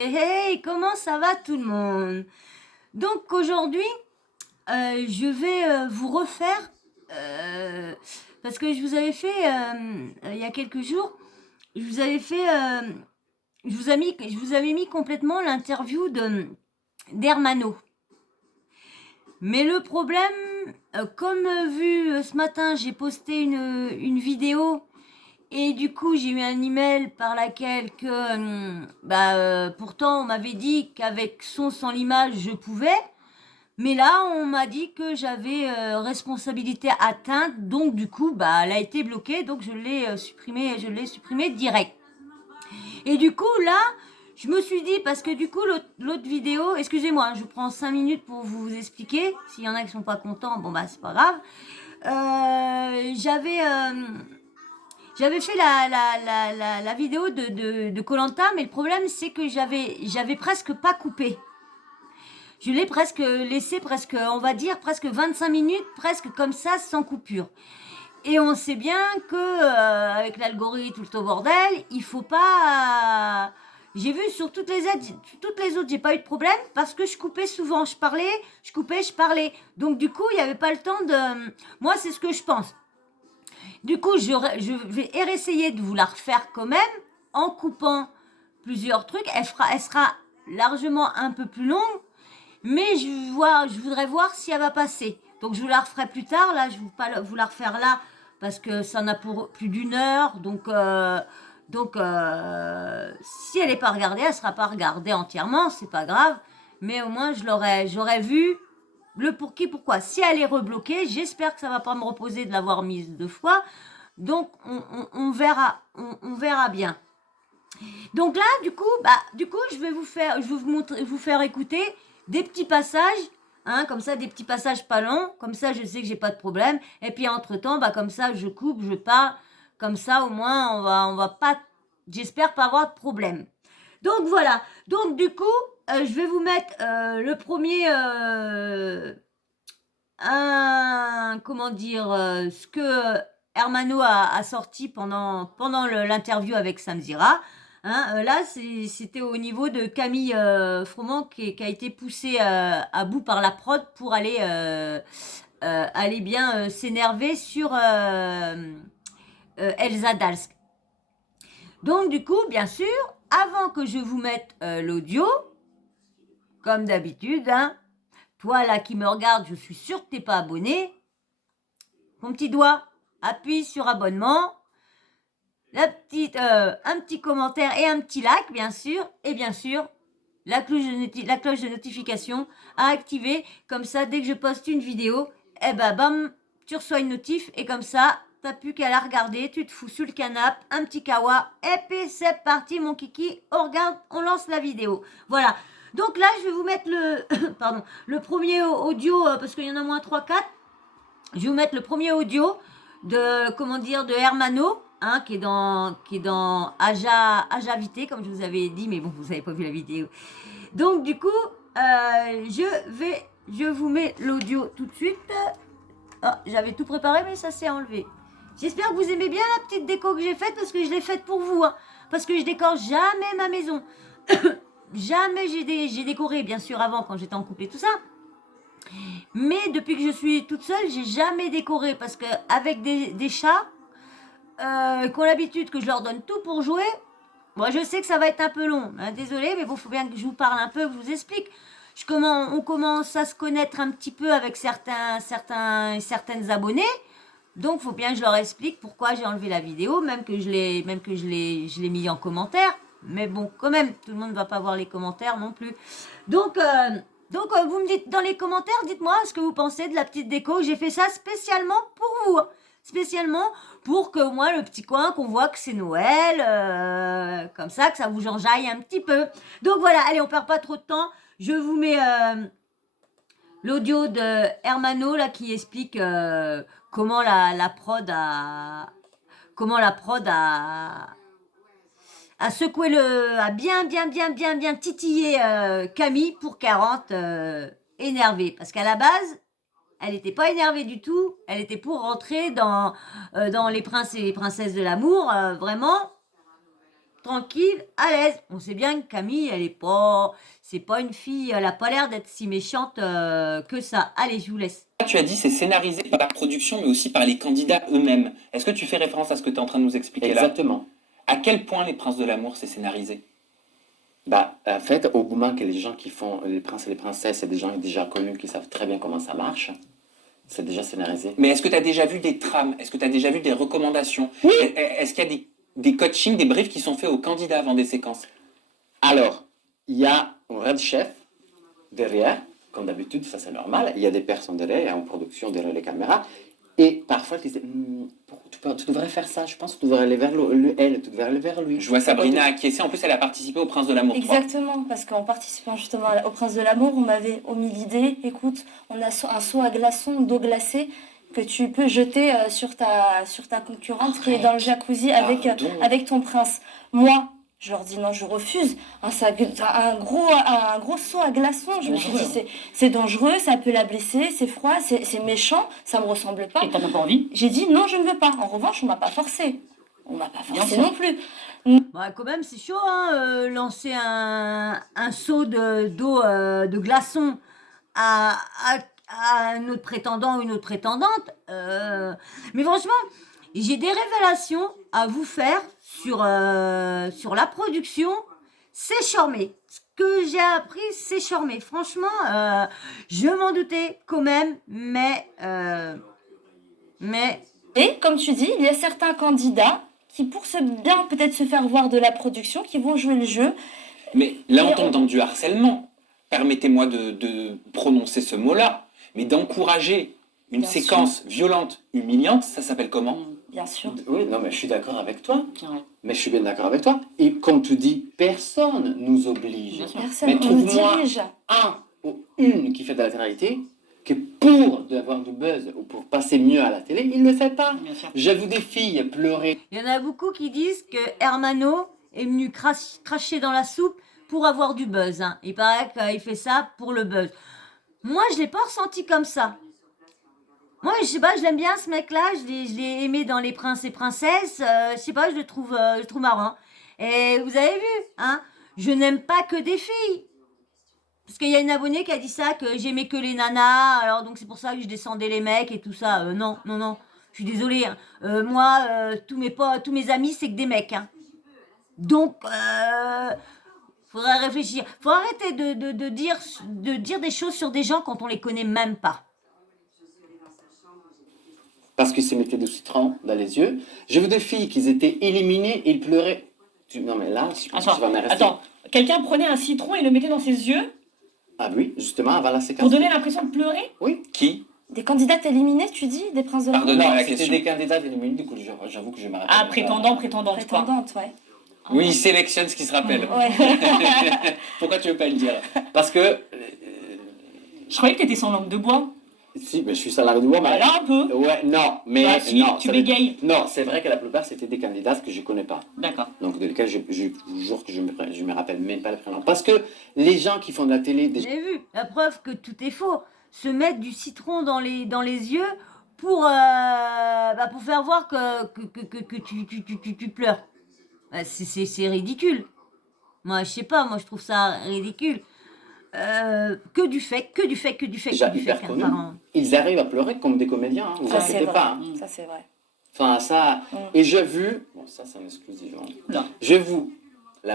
Hey, comment ça va tout le monde? Donc aujourd'hui, je vais vous refaire, parce que je vous avais fait, il y a quelques jours, je vous avais fait, je vous avais mis complètement l'interview d'Hermano. Mais le problème, comme vu ce matin, j'ai posté une vidéo et du coup, j'ai eu un email par laquelle que, pourtant on m'avait dit qu'avec son sans l'image, je pouvais. Mais là, on m'a dit que j'avais responsabilité atteinte, donc du coup, elle a été bloquée, donc je l'ai supprimée direct. Et du coup, là, je me suis dit, parce que du coup, l'autre vidéo, excusez-moi, je vous prends 5 minutes pour vous expliquer. S'il y en a qui sont pas contents, bon c'est pas grave. J'avais fait la vidéo de koh, mais le problème c'est que j'avais presque pas coupé. Je l'ai presque laissé presque, on va dire, presque 25 minutes, presque comme ça, sans coupure. Et on sait bien que avec l'algorithme, tout le bordel, il faut pas. J'ai vu sur toutes les autres, j'ai pas eu de problème parce que je coupais souvent. Je parlais, je coupais, je parlais. Donc du coup, il n'y avait pas le temps de. Moi, c'est ce que je pense. Du coup, je vais essayer de vous la refaire quand même en coupant plusieurs trucs. Elle sera largement un peu plus longue, mais je voudrais voir si elle va passer. Donc je vous la referai plus tard. Là, je ne vais pas vous la refaire là parce que ça en a pour plus d'une heure. Si elle n'est pas regardée, elle ne sera pas regardée entièrement. C'est pas grave. Mais au moins, j'aurais vu le pour qui, pourquoi. Si elle est rebloquée, j'espère que ça va pas me reposer de l'avoir mise 2 fois. Donc on verra, on verra bien. Donc là, du coup, je vais vous faire écouter des petits passages, hein, comme ça, des petits passages pas longs, comme ça, je sais que j'ai pas de problème. Et puis entre temps, comme ça, je coupe, je parle, comme ça, au moins, on va pas, j'espère pas avoir de problème. Donc voilà. Donc du coup, je vais vous mettre le premier, comment dire, ce que Hermano a sorti pendant l'interview avec Samzira. Hein, là, c'était au niveau de Camille Froment qui a été poussée à bout par la prod pour aller bien s'énerver sur Elsa Dalsk. Donc du coup, bien sûr, avant que je vous mette l'audio, comme d'habitude, hein, toi là qui me regarde, je suis sûre que t'es pas abonné. Mon petit doigt, appuie sur abonnement. Un petit commentaire et un petit like, bien sûr. Et bien sûr, la cloche de notification à activer. Comme ça, dès que je poste une vidéo, bam, tu reçois une notif. Et comme ça, t'as plus qu'à la regarder. Tu te fous sur le canapé, un petit kawa. Et puis c'est parti, mon kiki. On regarde, on lance la vidéo. Voilà. Donc là, je vais vous mettre le premier audio, parce qu'il y en a moins 3-4. Je vais vous mettre le premier audio de Hermano, hein, qui est dans Aja Vité, comme je vous avais dit, mais bon, vous n'avez pas vu la vidéo. Donc, du coup, je vous mets l'audio tout de suite. Ah, j'avais tout préparé, mais ça s'est enlevé. J'espère que vous aimez bien la petite déco que j'ai faite, parce que je l'ai faite pour vous, hein, parce que je décore jamais ma maison. Jamais j'ai décoré, bien sûr, avant, quand j'étais en couple et tout ça. Mais depuis que je suis toute seule, j'ai jamais décoré parce que avec des chats qui ont l'habitude que je leur donne tout pour jouer, moi je sais que ça va être un peu long. Hein, désolée, mais bon, faut bien que je vous parle un peu, que je vous explique. On commence à se connaître un petit peu avec certaines abonnés. Donc, faut bien que je leur explique pourquoi j'ai enlevé la vidéo, même que je l'ai mis en commentaire. Mais bon, quand même, tout le monde ne va pas voir les commentaires non plus. Donc, vous me dites dans les commentaires, dites-moi ce que vous pensez de la petite déco. J'ai fait ça spécialement pour vous. Spécialement pour que moi, le petit coin, qu'on voit que c'est Noël, comme ça, que ça vous enjaille un petit peu. Donc voilà, allez, on perd pas trop de temps. Je vous mets l'audio de Hermano là qui explique comment la prod a secoué a bien titillé Camille pour 40 énervée. Parce qu'à la base, elle n'était pas énervée du tout. Elle était pour rentrer dans les princes et les princesses de l'amour, vraiment. tranquille, à l'aise. On sait bien que Camille, c'est pas une fille, elle a pas l'air d'être si méchante que ça. Allez, je vous laisse. Tu as dit c'est scénarisé par la production, mais aussi par les candidats eux-mêmes. Est-ce que tu fais référence à ce que tu es en train de nous expliquer là? Exactement. À quel point Les Princes de l'amour, c'est scénarisé? Bah, en fait, au moment que les gens qui font les princes et les princesses, c'est des gens déjà connus qui savent très bien comment ça marche, c'est déjà scénarisé. Mais est-ce que tu as déjà vu des trames? Est-ce que tu as déjà vu des recommandations? Oui. Est-ce qu'il y a des coachings, des briefs qui sont faits aux candidats avant des séquences? Alors, il y a un red chef derrière, comme d'habitude, ça c'est normal. Il y a des personnes derrière, il y a une production derrière les caméras. Et parfois, tu disais, tu devrais faire ça, je pense que tu devrais aller vers elle, tu devrais aller vers lui. Je vois Sabrina acquiescer. En plus, elle a participé au Prince de l'amour 3. Exactement, parce qu'en participant justement au Prince de l'amour, on m'avait omis l'idée, écoute, on a un seau à glaçons d'eau glacée que tu peux jeter sur ta concurrente qui est dans le jacuzzi avec ton prince. Moi, je leur dis non, je refuse. Un gros seau à glaçons, je me suis dit c'est dangereux, ça peut la blesser, c'est froid, c'est méchant, ça me ressemble pas. Et t'as même pas envie? J'ai dit non, je ne veux pas. En revanche, on m'a pas forcé. On m'a pas forcé non plus. Bah, quand même, c'est chaud, hein, lancer un seau d'eau de glaçon à un autre prétendant ou une autre prétendante. Mais franchement, j'ai des révélations à vous faire sur la production. C'est charmé. Ce que j'ai appris, c'est charmé. Franchement, je m'en doutais quand même, mais... Et comme tu dis, il y a certains candidats qui, pour bien peut-être se faire voir de la production, qui vont jouer le jeu. Mais là, on tombe dans du harcèlement. Permettez-moi de prononcer ce mot-là, mais d'encourager une Bien séquence violente, humiliante, ça s'appelle comment? Bien sûr. Oui, non, mais je suis d'accord avec toi. Ouais. Mais je suis bien d'accord avec toi. Et comme tu dis, personne nous oblige. Bien sûr. Personne Mais on nous trouve-moi dirige. un ou une qui fait de la télé que pour avoir du buzz ou pour passer mieux à la télé, il ne le fait pas. Bien sûr. J'ai vu des filles pleurer. il y en a beaucoup qui disent que Hermano est venu cracher dans la soupe pour avoir du buzz. Hein. Il paraît qu'il fait ça pour le buzz. Moi, je l'ai pas ressenti comme ça. Moi, je sais pas, je l'aime bien ce mec-là. Je l'ai aimé dans Les Princes et Princesses. Je sais pas, je le trouve marrant. Et vous avez vu, hein, je n'aime pas que des filles. Parce qu'il y a une abonnée qui a dit ça, que j'aimais que les nanas, alors donc c'est pour ça que je descendais les mecs et tout ça. Non, je suis désolée. Hein. Moi, tous mes amis, c'est que des mecs. Hein. Donc, faudrait réfléchir. Faut arrêter de dire des choses sur des gens quand on les connaît même pas. Parce qu'ils se mettaient du citron dans les yeux. J'ai vu des filles qui étaient éliminées et ils pleuraient. Non mais là, je pense que tu vas m'arrêter. Attends, quelqu'un prenait un citron et le mettait dans ses yeux Ah oui, justement, avant la séquence. pour donner l'impression de pleurer? Oui. Qui? Des candidates éliminés, tu dis, des princes de l'amour. Pardonnez-moi la C'était question. des candidats éliminés, du coup j'avoue que je m'arrête. Ah, prétendante, quoi. Prétendantes, ouais. Oui, il sélectionne ce qui se rappelle. Ouais. Pourquoi tu veux pas le dire? Parce que... Je croyais que t'étais sans langue de bois. si, mais je suis salarié de bois, mais... Bah là, un peu. Ouais, non, mais... Bah si, non, tu ça bégayes. Non, c'est vrai que la plupart c'était des candidats que je connais pas. D'accord. Donc, de lesquels je vous jure que je me rappelle même pas le prénom. Parce que les gens qui font de la télé, déjà, J'ai vu, la preuve que tout est faux. Se mettre du citron dans les yeux pour faire voir que tu pleures. Bah, c'est ridicule. Moi, je sais pas, moi je trouve ça ridicule. Que du fake. déjà hyper connus, ils arrivent à pleurer comme des comédiens, hein, vous Ça, c'est inquiétez vrai. pas. Hein. Ça, c'est vrai. Enfin, ça... Et j'ai vu... Bon, ça, c'est un exclusif. Hein. Non. J'ai vu,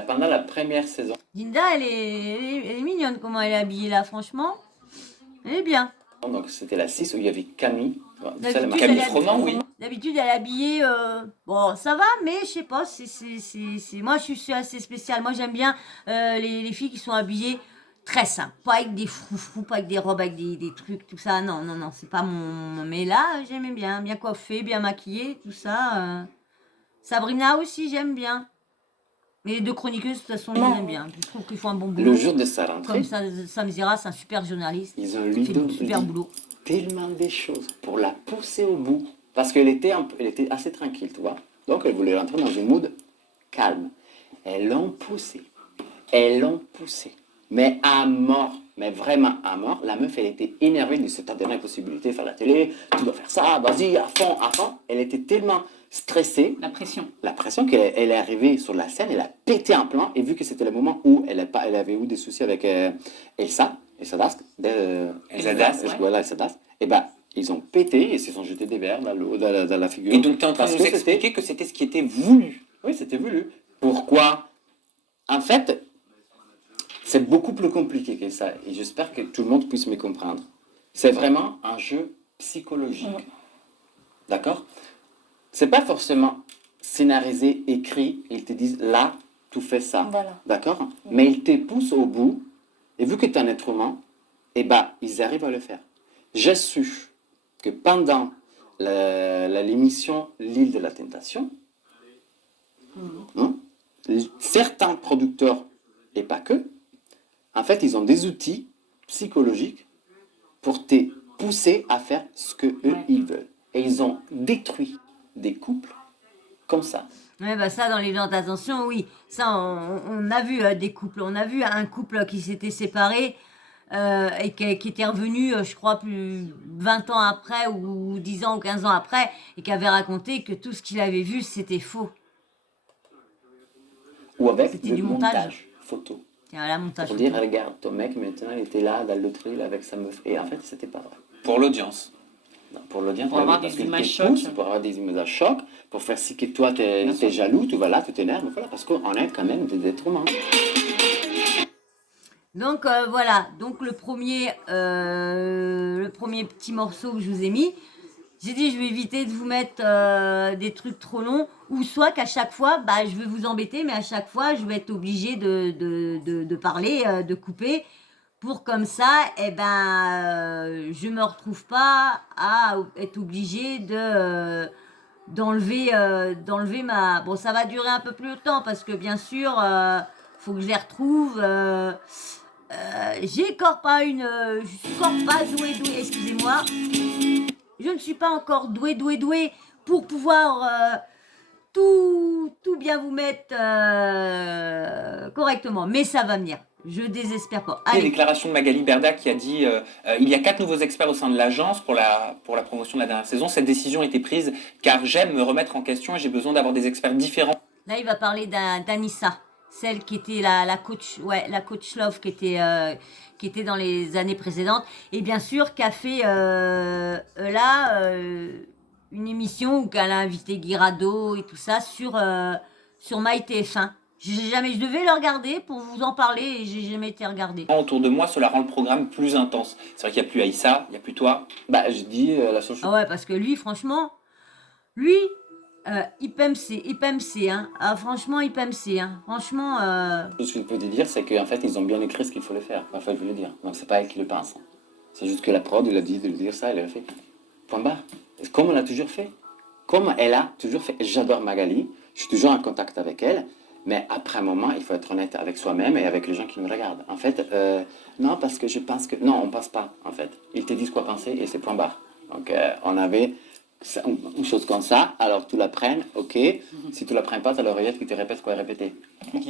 pendant la première saison, Dinda, elle est mignonne, comment elle est habillée là, franchement. Elle est bien. donc c'était la 6 où il y avait Camille. D'habitude, Elle Camille elle est Froment, oui. D'habitude, elle est habillée. Bon, ça va, mais je sais pas. Moi, je suis assez spéciale. Moi, j'aime bien les filles qui sont habillées très simples. Pas avec des froufrous, pas avec des robes, avec des trucs, tout ça. Non, c'est pas mon. Mais là, j'aimais bien. Bien coiffée, bien maquillée, tout ça. Sabrina aussi, j'aime bien. Mais les deux chroniqueuses, de toute façon, j'aime bien. Je trouve qu'ils font un bon boulot. le jour de sa rentrée, Comme ça, Sam Zira, c'est un super journaliste. ils ont Il lui fait du donné super boulot. tellement des choses pour la pousser au bout. Parce qu'elle était, elle était assez tranquille, tu vois. Donc elle voulait rentrer dans une mood calme. Elles l'ont poussée. Mais à mort. Mais vraiment à mort. La meuf, elle était énervée de cette dernière possibilité de faire la télé. Tu dois faire ça, vas-y, à fond. Elle était tellement stressée. La pression. La pression qu'elle elle est arrivée sur la scène, elle a pété un plan, et vu que c'était le moment où elle avait eu des soucis avec Elsa Dask, Elsa Dask, ouais. voilà, Elsa Dask, et ben ils ont pété et se sont jetés des verres dans l'eau, dans la figure. Et donc, tu es en train de Parce nous que c'était- expliquer que c'était ce qui était voulu. Oui, c'était voulu. Pourquoi? En fait, c'est beaucoup plus compliqué que ça, et j'espère que tout le monde puisse me comprendre. C'est vraiment un jeu psychologique. Ouais. D'accord? C'est pas forcément scénarisé, écrit, ils te disent là, tu fais ça. Voilà. D'accord? Mais ils te poussent au bout, et vu que tu es un être humain, eh ben, ils arrivent à le faire. J'ai su que pendant l'émission L'île de la tentation, hein, certains producteurs, et pas que, en fait, ils ont des outils psychologiques pour te pousser à faire ce que eux Ouais. ils veulent. Et ils ont détruit des couples comme ça. Ouais, bah ça, dans les gens d'attention, oui. Ça, on a vu des couples. On a vu un couple qui s'était séparé et qui était revenu, je crois, plus 20 ans après, ou 10 ans ou 15 ans après, et qui avait raconté que tout ce qu'il avait vu, c'était faux. Ou avec C'était le du montage. montage photo. Tiens, la montage. Pour dire, regarde, ton mec, maintenant, il était là, dans l'autre île, avec sa meuf. Et en fait, c'était pas vrai. Pour l'audience. Non, pour l'audience, Pour bah avoir oui, parce des qu'il images te pousse, chocs. pour avoir des images à choc, pour faire si que toi, Bien t'es sûr. jaloux, tu vas là, tu t'énerves, voilà, parce qu'on est quand même des êtres humains. Donc voilà, donc le premier petit morceau que je vous ai mis, j'ai dit je vais éviter de vous mettre des trucs trop longs, ou soit qu'à chaque fois, bah, je vais vous embêter, mais à chaque fois, je vais être obligée de parler, de couper, pour comme ça, eh ben, je me retrouve pas à être obligée d'enlever ma... Bon, ça va durer un peu plus longtemps, parce que bien sûr, faut que je les retrouve... j'ai encore pas une... je suis encore pas douée, excusez-moi. Je ne suis pas encore douée pour pouvoir tout bien vous mettre correctement. Mais ça va venir. Je désespère pas. Les Allez, déclarations de Magali Berda qui a dit il y a 4 nouveaux experts au sein de l'agence pour la promotion de la dernière saison. Cette décision a été prise car j'aime me remettre en question et j'ai besoin d'avoir des experts différents. là il va parler d'Anissa, celle qui était la coach, ouais, la coach Love qui était dans les années précédentes, et bien sûr qui a fait une émission où elle a invité Guy Rado et tout ça sur MyTF1. Je devais le regarder pour vous en parler et j'ai jamais été regardé. Autour de moi, cela rend le programme plus intense. C'est vrai qu'il n'y a plus Aïssa, il n'y a plus toi. Bah, je dis la seule chose. Ah ouais, parce que lui, franchement, lui, il peut MC, hein. Ah, franchement, il peut MC, hein. Franchement, Ce que je peux te dire, c'est qu'en fait, ils ont bien écrit ce qu'il fallait faire. Enfin, il faut le dire. Donc, c'est pas elle qui le pense. C'est juste que la prod, il a dit de le dire ça, elle l'a fait. Point barre. Et comme elle a toujours fait. Comme elle a toujours fait. J'adore Magali. Je suis toujours en contact avec elle. Mais après un moment, il faut être honnête avec soi-même et avec les gens qui nous regardent. En fait, non, parce que je pense que... Non, on pense pas, en fait. Ils te disent quoi penser et c'est point barre. Donc, on avait une chose comme ça. Alors, tu la prennes, ok. Si tu la prends pas, tu as l'oreillette qui te répète quoi répéter. Ok.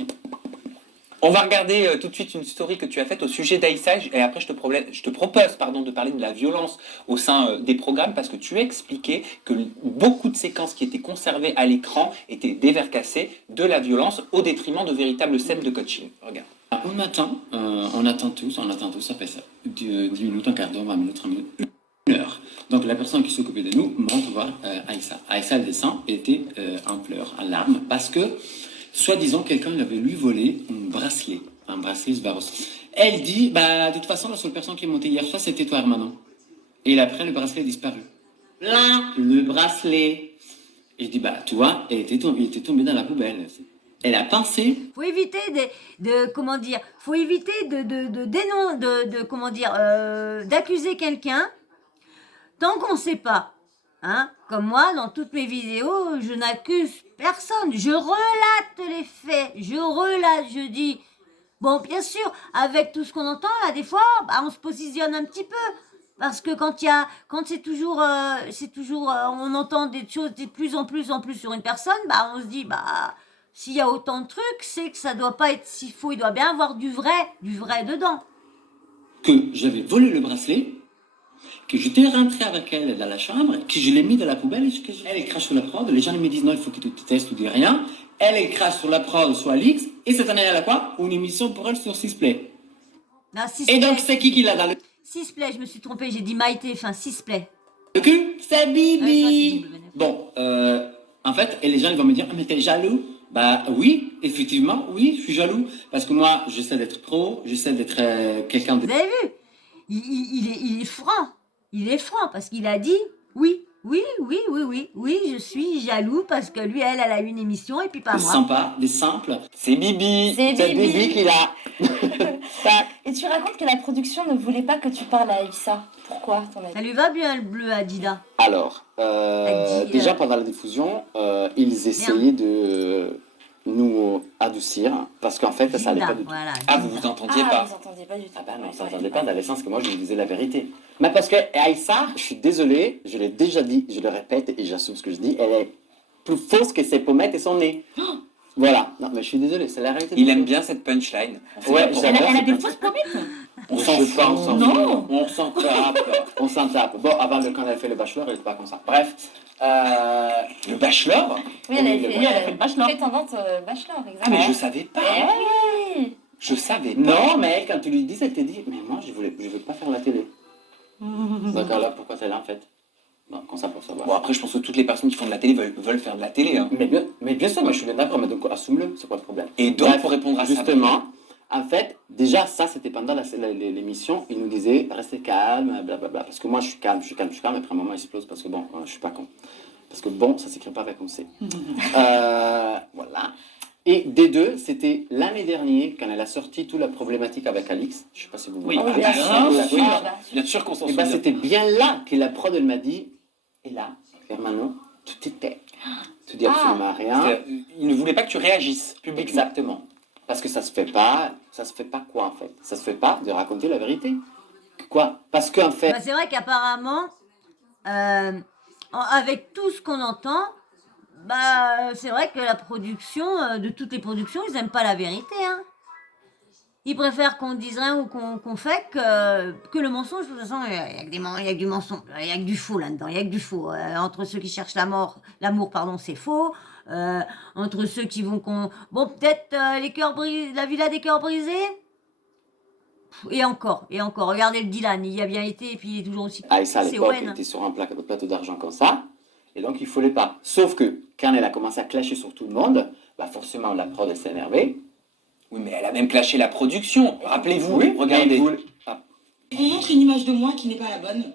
On va regarder tout de suite une story que tu as faite au sujet d'Aïssa et après je te propose de parler de la violence au sein des programmes parce que tu as expliqué que beaucoup de séquences qui étaient conservées à l'écran étaient dévercassées de la violence au détriment de véritables scènes de coaching. Regarde. On attend tous, ça fait ça. 10 minutes, un quart d'heure, 20 minutes, 30 minutes, une heure. Donc la personne qui s'occupait de nous monte voir Aïssa. Aïssa, elle descend, était en pleurs, en larmes, parce que, soi-disant, quelqu'un lui avait lui volé un bracelet Swarovski. Elle dit, bah, de toute façon, la seule personne qui est montée hier soir, c'était toi, Hermanon. Et après, le bracelet a disparu. Là, le bracelet. Et je dis, bah, tu vois, il était tombé dans la poubelle. Elle a pensé. faut éviter d'accuser quelqu'un tant qu'on ne sait pas. Hein? Comme moi, dans toutes mes vidéos, je n'accuse personne. Je relate les faits. Je dis. Bon, bien sûr, avec tout ce qu'on entend, là, des fois, bah, on se positionne un petit peu. Parce que quand c'est toujours, on entend des choses de plus en plus sur une personne, bah, on se dit, bah, s'il y a autant de trucs, c'est que ça doit pas être si faux. Il doit bien avoir du vrai dedans. Que j'avais volé le bracelet que j'étais rentré avec elle dans la chambre, que je l'ai mis dans la poubelle, elle crache sur la prod, les gens me disent non, il faut que tu te testes, tu dis rien. Elle crache sur la prod, sur Alix, et cette année, elle a quoi? Une émission pour elle sur Sisplay. Non, Et donc, c'est qui l'a dans le Sisplay, je me suis trompée, j'ai dit Maïté, enfin Sisplay. cul? C'est Bibi. Ouais, ça, c'est WNF. Bon, en fait, et les gens ils vont me dire, ah, mais t'es jaloux? Bah oui, effectivement, oui, je suis jaloux. Parce que moi, j'essaie d'être pro, j'essaie d'être quelqu'un de... Vous avez vu il est franc. Il est franc parce qu'il a dit oui, je suis jaloux parce que lui, elle a eu une émission et puis pas moi. sympa, des simples. C'est Bibi. C'est C'est Bibi Bibi. qui l'a. Et tu racontes que la production ne voulait pas que tu parles à Aïssa. Pourquoi, ton avis? Ça lui va bien le bleu Adida. Alors, Elle dit, déjà pendant la diffusion, ils essayaient de nous adoucir parce qu'en fait, ça allait Dida, pas du tout. voilà. Ah, vous Dida. vous entendiez Ah, pas. vous entendiez pas du tout. Ah ben non, ça s'entendait pas dans le sens que moi je lui disais la vérité. Mais parce que Aïssa, je suis désolé, je l'ai déjà dit, je le répète et j'assume ce que je dis, elle est plus fausse que ses pommettes et son nez. Voilà, non mais je suis désolé, c'est la réalité. Il aime bien cette punchline. Ouais, Elle j'adore. a des fausses pommettes. On s'en fout pas, on s'en Non. fout. On s'en tape, on s'en tape. Bon, avant quand elle fait le bachelor, elle était pas comme ça. Bref, Le bachelor? Oui, elle Oui, avait oui, elle a fait le bachelor. prétendante bachelor, Ah, exactement. mais je savais pas. Eh oui. Je savais pas. non, mais elle, quand tu lui dis, elle te dit, mais moi je veux pas faire la télé. D'accord, là, pourquoi t'es là en fait? Bon, comme ça pour savoir. Bon, après, je pense que toutes les personnes qui font de la télé veulent faire de la télé. Hein. Mais bien sûr, moi je suis bien d'accord, mais donc assume-le, c'est quoi le problème? Et donc, Bref, pour répondre à ça, justement, en fait, déjà ça c'était pendant l'émission, il nous disait restez calme, blablabla. Parce que moi je suis calme, et après un moment il explose parce que bon, je suis pas con. Parce que bon, ça s'écrit pas avec un C. Voilà. Et D2, c'était l'année dernière, quand elle a sorti toute la problématique avec Alix. Je sais pas si vous vous Oui, rappelez. bien bien sûr. sûr. Ah, bah, bien sûr qu'on s'en Et ben souvient. c'était bien là que la prod elle m'a dit, et là, Hermano, tout était. Tu dis absolument rien. Il ne voulait pas que tu réagisses publiquement. Exactement. Parce que ça se fait pas quoi en fait? Ça se fait pas de raconter la vérité. Quoi? Parce qu'en fait, Bah, c'est vrai qu'apparemment, avec tout ce qu'on entend, bah, c'est vrai que la production, de toutes les productions, ils n'aiment pas la vérité. Hein. Ils préfèrent qu'on dise rien ou qu'on fait que le mensonge. De toute façon, il y a que du mensonge, il y a que du faux là-dedans, il y a que du faux. Entre ceux qui cherchent l'amour, pardon, c'est faux. Entre ceux qui vont... Bon, peut-être les cœurs brisés, la villa des cœurs brisés. Et encore. Regardez le Dylan, il y a bien été et puis il est toujours aussi... Aïssa à c'est l'époque Owen. était sur un plateau d'argent comme ça. Et donc il ne fallait pas. Sauf que quand elle a commencé à clasher sur tout le monde, bah forcément la prod elle s'est énervée. Oui, mais elle a même clashé la production. Rappelez-vous, Oui, regardez. On montre une image de moi qui n'est pas la bonne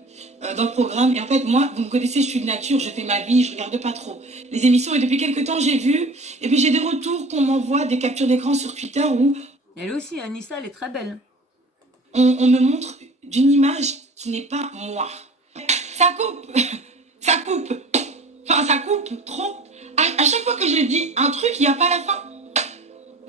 dans le programme. Et en fait, moi, vous me connaissez, je suis de nature, je fais ma vie, je regarde pas trop les émissions. Et depuis quelques temps, j'ai vu, et puis j'ai des retours qu'on m'envoie, des captures d'écran sur Twitter où Elle aussi, Anissa, elle est très belle. on me montre d'une image qui n'est pas moi. Ça coupe, ça coupe, enfin ça coupe trop. À chaque fois que je dis un truc, il n'y a pas la fin.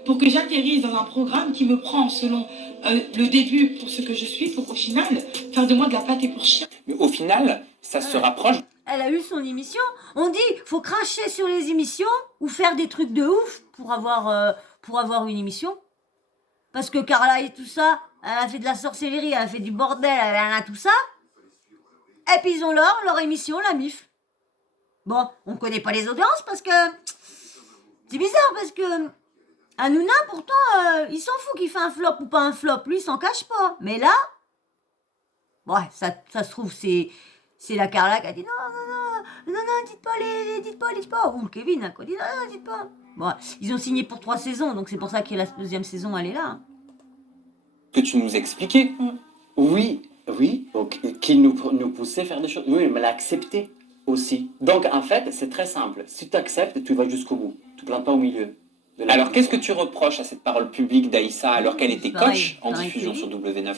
Pour que j'atterrisse dans un programme qui me prend selon le début pour ce que je suis, pour au final faire de moi de la pâté pour chien. Mais au final, ça se rapproche. Elle a eu son émission. On dit, faut cracher sur les émissions ou faire des trucs de ouf pour avoir une émission. Parce que Carla et tout ça, elle a fait de la sorcellerie, elle a fait du bordel, elle a tout ça. Et puis ils ont leur émission, la MIF. Bon, on connaît pas les audiences parce que... C'est bizarre parce que... Hanouna, pourtant, il s'en fout qu'il fait un flop ou pas un flop. Lui, il s'en cache pas. Mais là... Ouais, ça se trouve, c'est la Carla qui a dit non, dites pas. Ou le Kevin a dit non, dites pas. Bon, ils ont signé pour 3 saisons, donc c'est pour ça que la deuxième saison, elle est là. Hein. Que tu nous expliquais. Oui, ok, qui nous poussait à faire des choses. Oui, mais elle a accepté aussi. Donc en fait, c'est très simple. Si tu acceptes, tu vas jusqu'au bout. Tu ne plantes pas au milieu. Alors, qu'est-ce que tu reproches à cette parole publique d'Aïssa alors qu'elle était Pareil, coach en pareil diffusion que sur W9?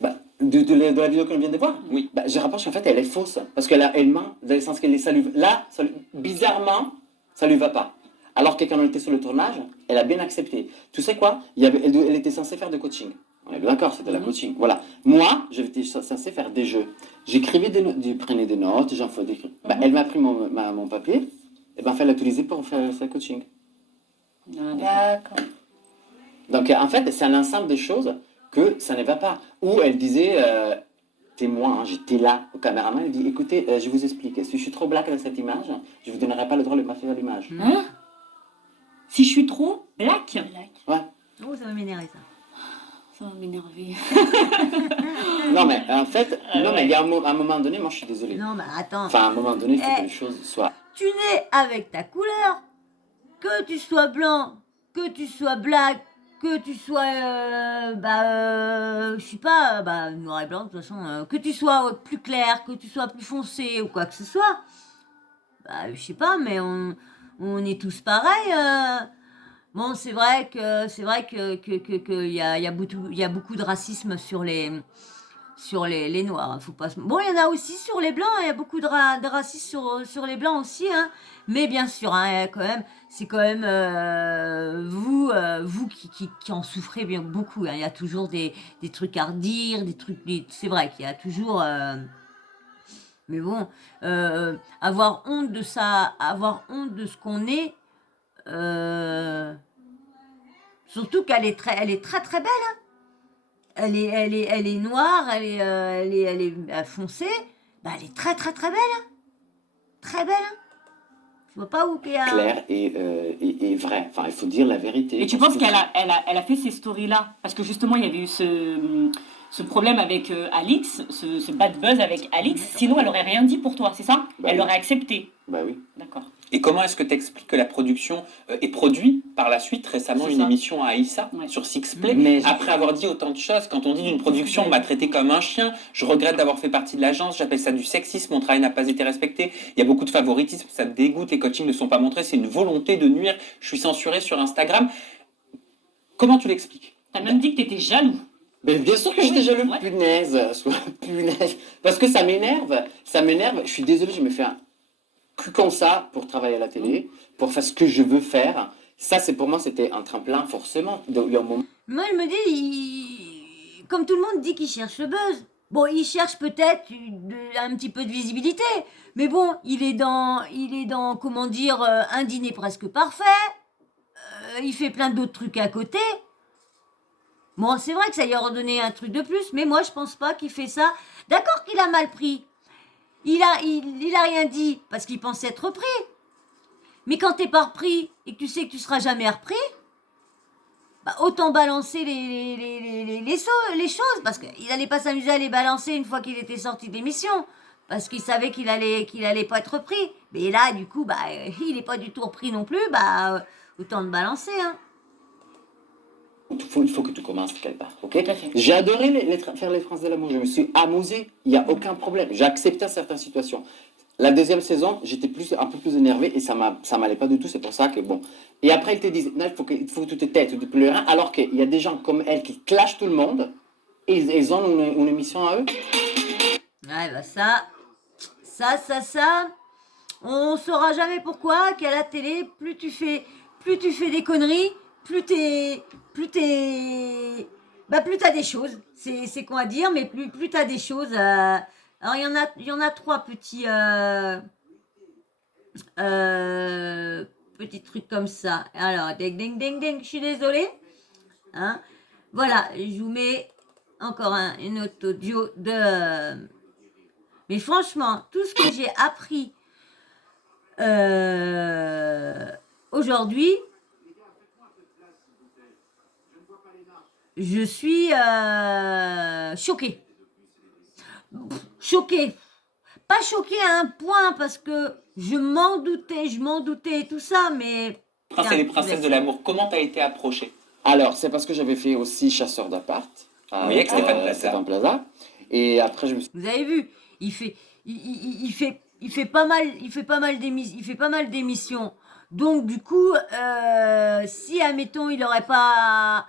Bah, de la vidéo qu'on vient de voir? Oui. Bah, je rapproche qu'en fait, elle est fausse. Parce qu'elle ment dans le sens qu'elle bizarrement, ça lui va pas. Alors que quand on était sur le tournage, elle a bien accepté. Tu sais quoi? Elle était censée faire du coaching. On est bien d'accord, c'était la coaching. Voilà. Moi, j'étais censé faire des jeux. J'écrivais je prenais des notes, j'en faisais des... Bah, elle m'a pris mon papier, et ben, elle l'a utilisé pour faire sa coaching. D'accord. Donc en fait, c'est un ensemble de choses que ça ne va pas. Ou elle disait, témoin, hein, j'étais là au caméraman, il dit écoutez, je vous explique, si je suis trop black dans cette image, je ne vous donnerai pas le droit de m'affaire à l'image. Hein? Si je suis trop black, Ouais. Oh, ça va m'énerver ça. ça va m'énerver. Non, mais en fait, non, ouais. mais il y a un moment donné, moi je suis désolé. Non, mais attends. Enfin, à un moment donné, il faut Eh. que les choses soient. Tu nais avec ta couleur, que tu sois blanc, que tu sois black, que tu sois, je sais pas, noir et blanc de toute façon, que tu sois plus clair, que tu sois plus foncé ou quoi que ce soit, je sais pas, mais on est tous pareils. Bon, c'est vrai que il y a beaucoup de racisme sur les noirs, hein, faut pas bon, il y en a aussi sur les blancs, il y a beaucoup de racisme sur les blancs aussi, hein, mais bien sûr, hein, quand même, c'est quand même vous qui en souffrez bien beaucoup, hein, il y a toujours des trucs à redire, c'est vrai qu'il y a toujours mais bon, avoir honte de ça, avoir honte de ce qu'on est, surtout qu'elle est très très belle, hein. Elle est noire, elle est foncée. Elle est très très très belle. Hein. Très belle. Hein. Je vois pas où qu'il y a... Clair et vrai. Enfin, il faut dire la vérité. Et tu penses qu'elle a fait ces stories-là parce que justement, il y avait eu ce problème avec Alix, ce bad buzz avec Alix. Sinon, elle aurait rien dit pour toi, c'est ça? Bah Elle oui. l'aurait accepté. Bah oui. D'accord. Et comment est-ce que tu expliques que la production est produite par la suite récemment C'est une ça. émission à Aïssa Ouais. sur Sixplay Mais- après avoir dit autant de choses? Quand on dit d'une production, on m'a traité comme un chien, je regrette d'avoir fait partie de l'agence, j'appelle ça du sexisme, mon travail n'a pas été respecté, il y a beaucoup de favoritisme, ça me dégoûte, les coachings ne sont pas montrés, c'est une volonté de nuire, je suis censuré sur Instagram. Comment tu l'expliques? T'as même dit que t'étais jaloux. Mais bien sûr que j'étais jaloux, Ouais. punaise, punaise. Parce que ça m'énerve, je suis désolé, je me fais un cul comme ça pour travailler à la télé, pour faire ce que je veux faire. Ça, c'est pour moi, c'était un tremplin, forcément. Donc, il y a un moment. Moi, je me dis, comme tout le monde dit qu'il cherche le buzz. Bon, il cherche peut-être un petit peu de visibilité. Mais bon, il est dans comment dire, un dîner presque parfait. Il fait plein d'autres trucs à côté. Bon, c'est vrai que ça lui a redonné un truc de plus, mais moi, je pense pas qu'il fait ça. D'accord qu'il a mal pris. Il a rien dit parce qu'il pensait être repris. Mais quand t'es pas repris et que tu sais que tu seras jamais repris, autant balancer les choses parce qu'il allait pas s'amuser à les balancer une fois qu'il était sorti de l'émission parce qu'il savait qu'il allait pas être repris. Mais là, du coup, il est pas du tout repris non plus, autant le balancer, hein. Il faut que tu commences quelque part, ok? Tout à fait. J'ai adoré faire les France de l'amour, je me suis amusé, il n'y a aucun problème. J'ai accepté certaines situations. La deuxième saison, j'étais un peu plus énervé et ça m'allait pas du tout, c'est pour ça que bon. Et après, ils te disent, non, il faut que tu te têtes, tu te pleurer, alors qu'il y a des gens comme elle qui clashent tout le monde et ils ont une émission à eux. Ouais, ça, on saura jamais pourquoi qu'à la télé, plus tu fais des conneries, plus t'as des choses. C'est con à dire, mais plus t'as des choses. Alors il y en a trois petits petits trucs comme ça. Alors ding ding ding ding, je suis désolée. Hein, voilà, je vous mets encore une autre audio de. Mais franchement, tout ce que j'ai appris aujourd'hui, je suis choquée. Choquée. Pas choquée à un point parce que je m'en doutais et tout ça, mais... Prince et les princesses de l'amour, comment t'as été approché? Alors, c'est parce que j'avais fait aussi Chasseur d'appart. Oui, avec Stéphane Plaza. Stéphane Plaza. Et après, je me suis Vous avez vu, il fait pas mal d'émissions. Donc du coup, si admettons il aurait pas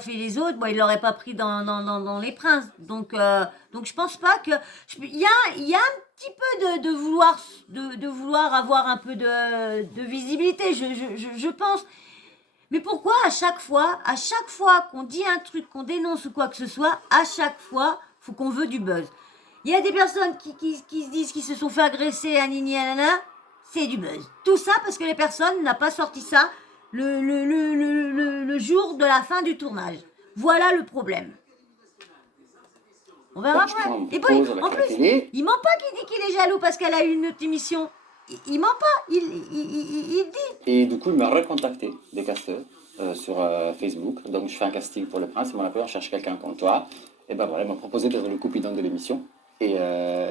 fait les autres, il l'aurait pas pris dans les princes. Donc je pense pas que il y a un petit peu de vouloir avoir un peu de visibilité. Je pense. Mais pourquoi à chaque fois qu'on dit un truc, qu'on dénonce ou quoi que ce soit, à chaque fois, faut qu'on veut du buzz. Il y a des personnes qui se disent qu'ils se sont fait agresser à Nini Anana, c'est du buzz. Tout ça parce que les personnes n'ont pas sorti ça le jour de la fin du tournage. Voilà le problème. On verra Donc, je après. prends une Et pause puis, avec en la plus, télé. il ment pas qu'il dit qu'il est jaloux parce qu'elle a eu une autre émission. Il ment pas. Il dit. Et du coup, il m'a recontacté, des casteurs, sur Facebook. Donc, je fais un casting pour Le Prince. Ils m'ont appelé, on cherche quelqu'un comme toi. Et ben voilà, ils m'ont proposé d'être le cupidon de l'émission. Et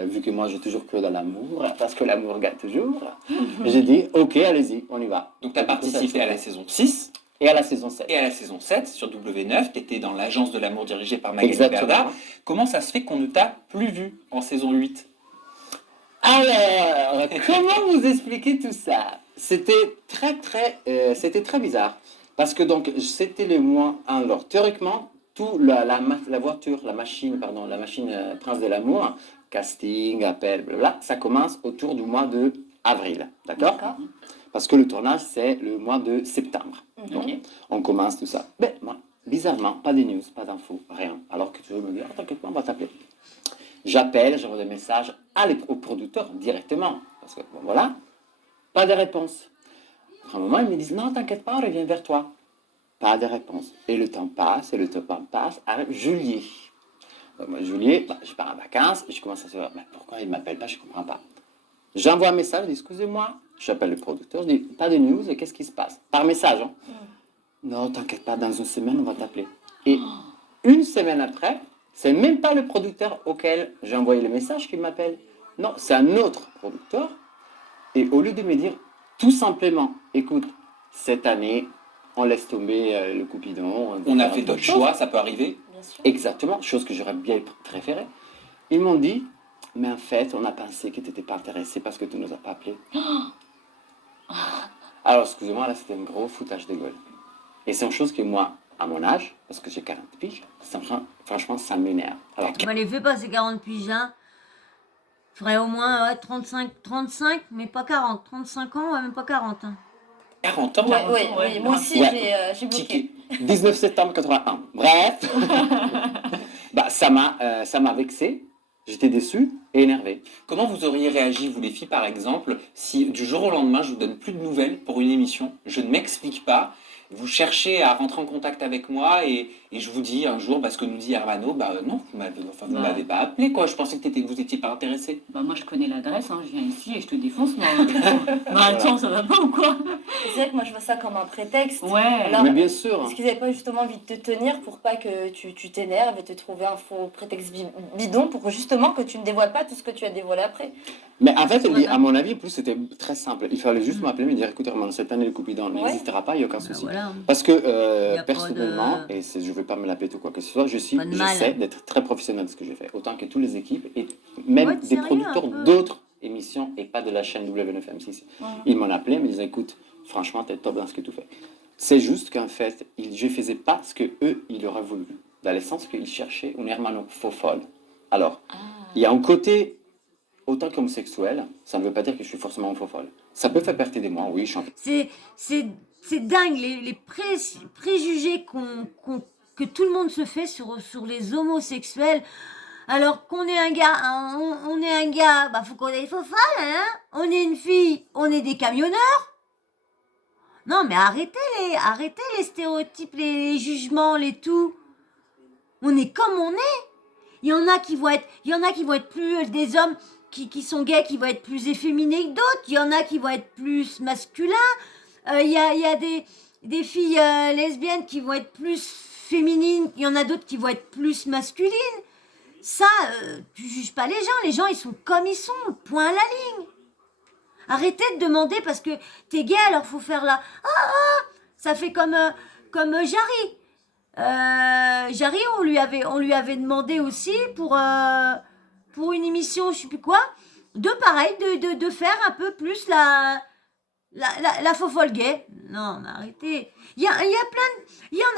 vu que moi, j'ai toujours cru dans l'amour, parce que l'amour gagne toujours, j'ai dit, ok, allez-y, on y va. Donc tu as Et du coup, ça a participé à été la saison 6 Et à la saison 7. et à la saison 7 sur W9. Tu étais dans l'agence de l'amour dirigée par Magali Berda. Exactement. Comment ça se fait qu'on ne t'a plus vu en saison 8? Alors, comment vous expliquer tout ça? C'était c'était très bizarre. Parce que donc, c'était le mois 1. Alors, théoriquement, tout la voiture, la machine Prince de l'amour, casting, appel, blablabla, ça commence autour du mois de avril. D'accord? Parce que le tournage, c'est le mois de septembre. Donc, on commence tout ça. Mais moi, bizarrement, pas de news, pas d'infos, rien. Alors que tu veux me dire, t'inquiète pas, on va t'appeler. J'appelle, j'envoie des messages au producteur directement. Parce que, bon, voilà, pas de réponse. À un moment, ils me disent, non, t'inquiète pas, on revient vers toi. Pas de réponse. Et le temps passe, et le temps passe, arrive juillet. Donc, moi, juillet, je pars en vacances, et je commence à se dire, mais pourquoi il ne m'appelle pas, je ne comprends pas. J'envoie un message, je dis, excusez-moi, j'appelle le producteur, je dis, pas de news, qu'est-ce qui se passe? Par message, hein. Non, t'inquiète pas, dans une semaine, on va t'appeler. Et une semaine après, c'est même pas le producteur auquel j'ai envoyé le message qui m'appelle. Non, c'est un autre producteur. Et au lieu de me dire tout simplement, écoute, cette année, on laisse tomber le Coupidon. On a fait d'autres choix, ça peut arriver. Bien sûr. Exactement, chose que j'aurais bien préféré. Ils m'ont dit, mais en fait, on a pensé que tu n'étais pas intéressé parce que tu ne nous as pas appelés. Alors, excusez-moi, là, c'était un gros foutage de gueule. Et c'est une chose que moi, à mon âge, parce que j'ai 40 piges, franchement, ça m'énerve. Alors, On les fait pas ces 40 piges, hein. Faudrait au moins 35, mais pas 40. 35 ans, ouais, même pas 40. Hein. 40 ans. Ouais, hein. oui, moi aussi, Ouais. j'ai bloqué. Ticket. 19 septembre 81. Bref, ça m'a vexé. J'étais déçu et énervé. Comment vous auriez réagi, vous les filles, par exemple, si du jour au lendemain, je vous donne plus de nouvelles pour une émission, je ne m'explique pas, vous cherchez à rentrer en contact avec moi et je vous dis un jour, ce que nous dit Hermano, non, vous m'avez pas appelé, quoi. Je pensais que vous étiez pas intéressé. Bah moi je connais l'adresse, hein, je viens ici et je te défonce. Non, attends, ça va pas ou quoi? C'est vrai que moi je vois ça comme un prétexte. Ouais. Alors, Mais bien sûr. est-ce qu'ils n'avaient pas justement envie de te tenir pour pas que tu t'énerves et te trouver un faux prétexte bidon pour justement que tu ne dévoiles pas tout ce que tu as dévoilé après? Mais en fait, Voilà. à mon avis, en plus, c'était très simple. Il fallait juste m'appeler, me dire, écoute, Hermano, cette année, le Coupidon n'existera pas, il n'y a aucun souci. Voilà. Parce que Y a pas personnellement, de- et je ne veux pas me la péter ou quoi que ce soit, Pas de mal. j'essaie d'être très professionnel de ce que je fais. Autant que toutes les équipes et même Ouais, des sérieux, producteurs un peu. d'autres émissions et pas de la chaîne W9M6. Ils m'ont appelé, me disaient, écoute, franchement, tu es top dans ce que tu fais. C'est juste qu'en fait, je ne faisais pas ce qu'eux, ils auraient voulu. Dans le sens qu'ils cherchaient un Hermano faux folle. Alors, il y a un côté, autant qu'homosexuel, ça ne veut pas dire que je suis forcément un faux folle. Ça peut faire partie de moi, oui, je suis un C'est dingue les préjugés que tout le monde se fait sur les homosexuels. Alors qu'on est un gars, hein, on est un gars, faut qu'on ait faux folles, hein. On est une fille, on est des camionneurs. Non, mais arrêtez les stéréotypes, les jugements, les tout. On est comme on est. Il y en a qui vont être plus des hommes qui sont gays, qui vont être plus efféminés que d'autres. Il y en a qui vont être plus masculins. Il y a des filles lesbiennes qui vont être plus féminines. Il y en a d'autres qui vont être plus masculines. Ça, tu juges pas les gens ils sont comme ils sont, point à la ligne. Arrêtez de demander parce que t'es gay, alors faut faire la... Ça fait comme Jarry. Jarry, on lui avait demandé aussi pour une émission, je sais plus quoi, de faire un peu plus la fofolle gay. Non, mais arrêtez. Il y en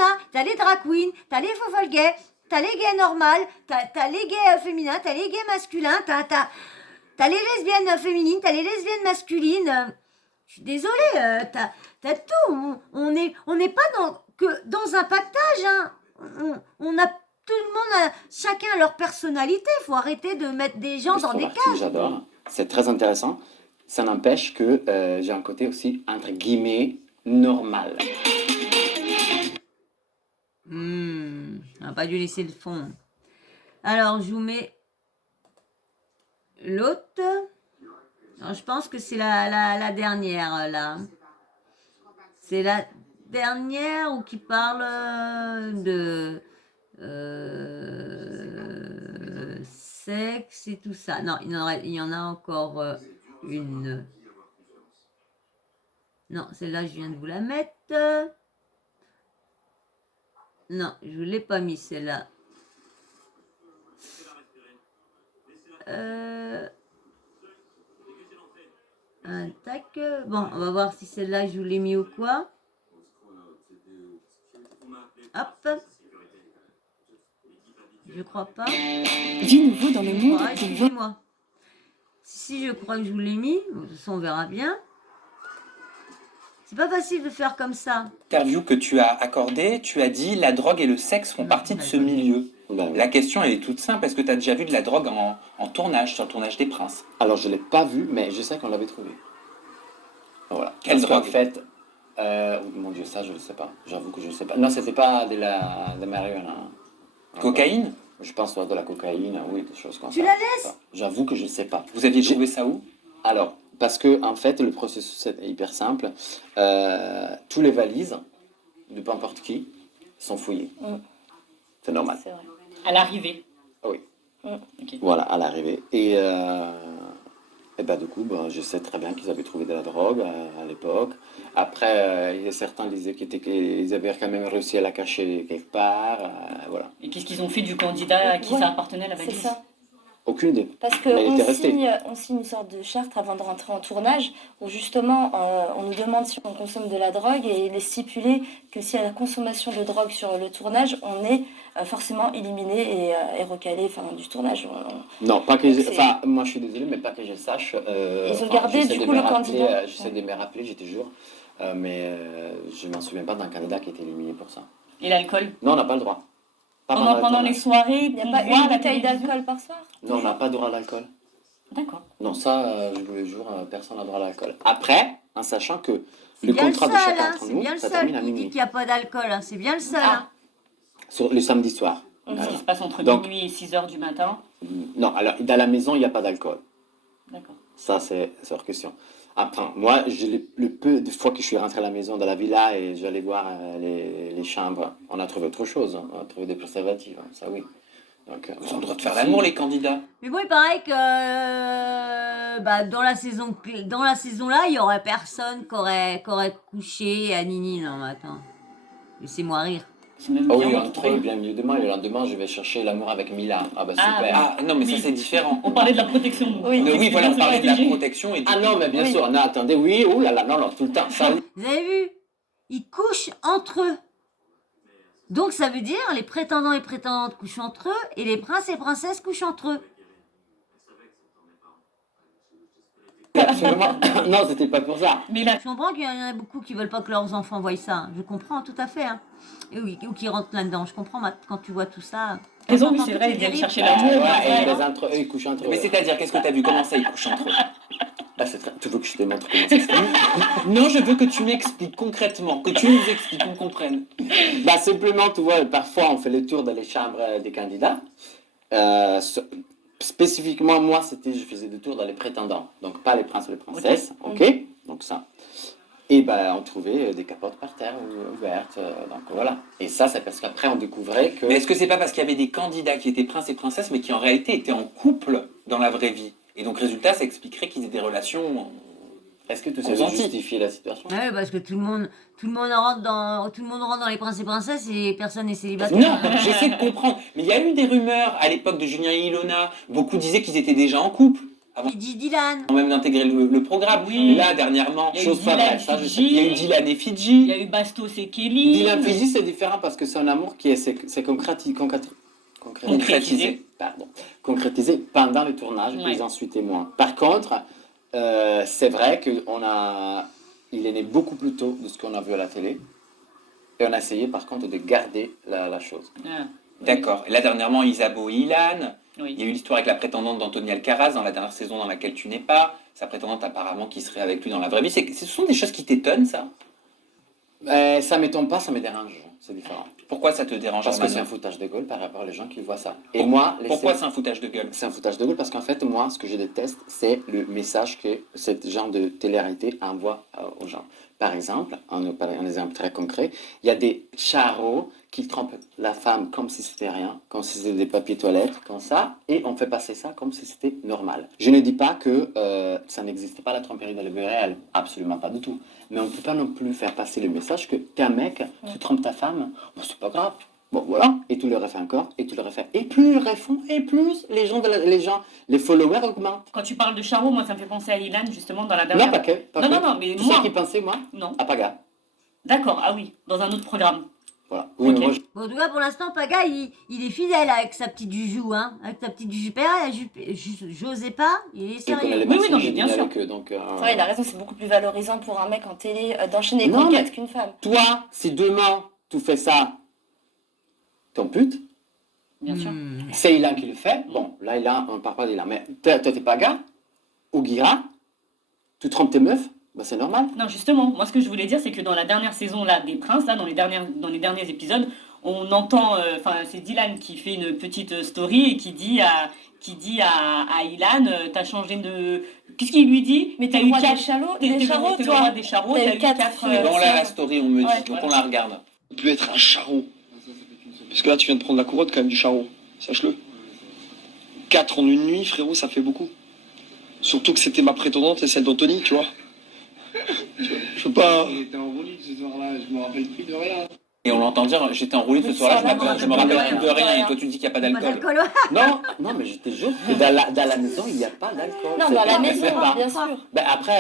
a, t'as les drag queens, t'as les fofolles gays, t'as les gays normales, t'as les gays féminins, t'as les gays masculins, t'as les lesbiennes féminines, t'as les lesbiennes masculines. Je suis désolée, t'as tout. On n'est pas dans un pactage. Hein. On a tout le monde, chacun leur personnalité. Faut arrêter de mettre des gens dans des cases. J'adore. C'est très intéressant. Ça n'empêche que j'ai un côté aussi, entre guillemets, normal. On n'a pas dû laisser le fond. Alors, je vous mets l'autre. Alors, je pense que c'est la dernière, là. C'est la dernière ou qui parle de sexe et tout ça. Non, il y en a encore une. Non, celle-là, je viens de vous la mettre. Non, je ne l'ai pas mis, celle-là. Tac. Bon, on va voir si celle-là, je vous l'ai mis ou quoi. Hop. Je crois pas. Du nouveau dans le monde Ah, excusez-moi. Si je crois que je vous l'ai mis, de toute façon, on verra bien. C'est pas facile de faire comme ça. Interview que tu as accordée, tu as dit la drogue et le sexe font partie de ce milieu. Ben, La question elle est toute simple, est-ce que tu as déjà vu de la drogue en tournage, sur le tournage des Princes? alors, je ne l'ai pas vu, mais je sais qu'on l'avait trouvé. Voilà. Quelle Parce qu'en drogue? fait, mon Dieu, ça, je ne sais pas. J'avoue que je ne sais pas. Non, c'était pas de la marijuana. Cocaïne? Je pense de la cocaïne, oui, des choses comme Tu ça. la Je sais pas. J'avoue que je ne sais pas. Vous aviez trouvé ça où? Alors, parce que en fait, le processus est hyper simple. Tous les valises de peu importe qui sont fouillées. C'est normal. C'est vrai. À l'arrivée. Oui. Ok. Voilà, à l'arrivée. Et ben, du coup, ben, je sais très bien qu'ils avaient trouvé de la drogue à l'époque. Après, il y a certains disaient qu'ils avaient quand même réussi à la cacher quelque part. Voilà. Et qu'est-ce qu'ils ont fait du candidat à qui Ouais, ça appartenait la C'est valise? ça. Aucune idée. Parce Mais il était resté. on signe une sorte de charte avant de rentrer en tournage où justement on nous demande si on consomme de la drogue et il est stipulé que s'il y a la consommation de drogue sur le tournage, on est forcément éliminé et recalé du tournage. Non, pas que Donc, enfin, moi je suis désolé, mais pas que je sache. Ils ont gardé, j'essaie du de coup, me le rappeler, candidat. j'essaie de me rappeler, je te jure. Mais je ne m'en souviens pas d'un candidat qui a été éliminé pour ça. Et l'alcool? Non, on n'a pas le droit. Pas Pendant le les tournage. soirées, Il n'y a pour pas voir une la bouteille télévision? d'alcool par soir? Non, on n'a pas droit à l'alcool. D'accord. Non, ça, je vous le jure, personne n'a droit à l'alcool. Après, en sachant que C'est le bien le contrat de seul, chacun hein, d'entre c'est nous, bien le ça seul termine à qui dit minuit. qu'il n'y a pas d'alcool. Hein. C'est bien le seul. Ah. Sur le samedi soir. Ce Voilà. qui se passe entre Donc- minuit et 6h du matin? Non, alors, dans la maison, il n'y a pas d'alcool. D'accord. Ça, c'est hors question. Après, moi, le peu de fois que je suis rentré à la maison, dans la villa, et j'allais voir les chambres, on a trouvé autre chose. Hein. On a trouvé des préservatifs, hein, ça oui. Donc, Ils ont le droit de faire l'amour, les candidats. Mais bon, il paraît que dans la saison là, il y aurait personne qui aurait couché à Nini. Non, mais attends. Laissez-moi rire. C'est même Ah bien oui, entouré. entre bienvenue demain, et le lendemain, je vais chercher l'amour avec Mila. Ah bah Ah, super. Ah non, mais Oui. ça c'est différent. On parlait de la protection. nous. Oui. Oui, voilà, on C'est parlait de la protégé. protection et du Ah non, mais bien Oui. sûr, non, attendez, oui, oh là là, non, tout le temps. Ça, Vous avez vu? Ils couchent entre eux. Donc ça veut dire les prétendants et prétendantes couchent entre eux et les princes et princesses couchent entre eux. absolument. Non, c'était pas pour ça. Mais là, Je comprends qu'il y en a beaucoup qui veulent pas que leurs enfants voient ça. Je comprends tout à fait. Hein. Ou qui rentrent là-dedans. Je comprends quand tu vois tout ça. raison, oui, J'entends c'est toutes vrai, les ils viennent dérives. chercher l'amour. Voilà, et ouais. ils couchent entre eux. Mais c'est-à-dire, qu'est-ce que tu as vu? Comment ça, ils couchent entre eux? Ah, tu veux que je te montre comment ça se fait? Non, je veux que tu m'expliques concrètement, que tu nous expliques, qu'on comprenne. Bah, simplement, tu vois, parfois on fait le tour dans les chambres des candidats. Spécifiquement, moi, je faisais des tours dans les prétendants, donc pas les princes et les princesses, ok? Donc ça. Et ben, on trouvait des capotes par terre ouvertes, donc voilà. Et ça, c'est parce qu'après, on découvrait que... Mais est-ce que c'est pas parce qu'il y avait des candidats qui étaient princes et princesses, mais qui en réalité étaient en couple dans la vraie vie? Et donc, résultat, ça expliquerait qu'ils aient des relations... Est-ce que tu On sais sentit. justifier la situation? Ouais, parce que tout le monde rentre dans les princes et princesses et personne n'est célibataire. Non, j'essaie de comprendre. Mais il y a eu des rumeurs à l'époque de Julien et Ilona. Beaucoup disaient qu'ils étaient déjà en couple, Il dit Dylan. avant même d'intégrer le programme. Oui. Là, dernièrement, Il y a eu chose pas Dylan vraie. Ça, je sais. Fidji. Il y a eu Dylan et Il Fidji. y a eu Bastos et Kelly. Dylan Fiji, c'est différent parce que c'est un amour qui c'est Concrétisé. concrétisé pendant le tournage, Ouais. ils en sont témoins. Par contre, c'est vrai qu'il est né beaucoup plus tôt de ce qu'on a vu à la télé. Et on a essayé par contre de garder la chose. Ah, D'accord. Et là, dernièrement, Isabeau et Ilan. oui. Il y a eu l'histoire avec la prétendante d'Anthony Alcaraz dans la dernière saison dans laquelle tu n'es pas. Sa prétendante apparemment qui serait avec lui dans la vraie vie. Ce sont des choses qui t'étonnent, ça? Ça ne m'étonne pas, ça me dérange. c'est différent. Pourquoi ça te dérange Parce que c'est un Armano foutage de gueule par rapport aux gens qui voient ça. Et moi, Pourquoi c'est un foutage de gueule? c'est un foutage de gueule parce qu'en fait, moi, ce que je déteste, c'est le message que ce genre de télé-réalité envoie aux gens. Par exemple, un exemple très concret, il y a des charros qui trompent la femme comme si c'était rien, comme si c'était des papiers toilettes, comme ça, et on fait passer ça comme si c'était normal. Je ne dis pas que ça n'existe pas la tromperie dans le vie réel, absolument pas du tout. Mais on ne peut pas non plus faire passer le message que t'es un mec, tu trompes ta femme, bon, c'est pas grave. Bon, voilà, et tu le refais encore, et tu le refais. Et plus ils le refont, et plus les followers augmentent. Quand tu parles de Charo, moi ça me fait penser à Ilan justement dans la Non, dernière. pas que. Pas Non, que. non, non, mais Tout moi. ça qui pensait, moi, Non. à Paga. D'accord, ah oui, dans un autre programme. Voilà. Oui, Ok. mais moi, Bon, en tout cas, pour l'instant, Paga, il est fidèle avec sa petite Juju, hein. Avec sa petite Jupiter, j'osais pas, il est je connais les sérieux. Oui, mensonges, non, mais j'ai bien dîné sûr. avec eux, donc, C'est vrai, il a raison, c'est beaucoup plus valorisant pour un mec en télé d'enchaîner les Non, conquêtes mais- qu'une femme. Toi, si demain, tu fais ça, ton pute, Bien sûr. c'est Ilan qui le fait. Bon, là, Ilan, on ne parle pas d'Ilan. Mais toi, t'es Paga, ou Guira, tu trompes tes meufs, bah, c'est normal. Non, justement, moi ce que je voulais dire, c'est que dans la dernière saison là, des Princes, là, dans les derniers épisodes, on entend, enfin c'est Dylan qui fait une petite story et qui dit à Ilan, t'as changé de... Qu'est-ce qu'il lui dit? Mais t'as t'es le eu roi des 4 charros, t'es le roi toi. des charros, T'as t'as eu eu quatre 4... filles. Bon, là, la ça. story, on me dit, Ouais, donc voilà. on la regarde. On peut être un charron. Parce que là, tu viens de prendre la couronne quand même du charron. Sache-le. 4 en une nuit, frérot, ça fait beaucoup. Surtout que c'était ma prétendante et celle d'Anthony, tu vois. Je peux pas. Il était en roulis ce soir-là, je me rappelle plus de rien. Et on l'entend dire, j'étais enroulé ce soir-là, je me rappelle plus de rien, et toi tu dis qu'il n'y a pas Pas d'alcool. d'alcool, ouais. Non, mais je te jure que dans la maison, il n'y a pas d'alcool. Non, C'est dans la pas- maison, c'est pas- bien sûr. Ben après,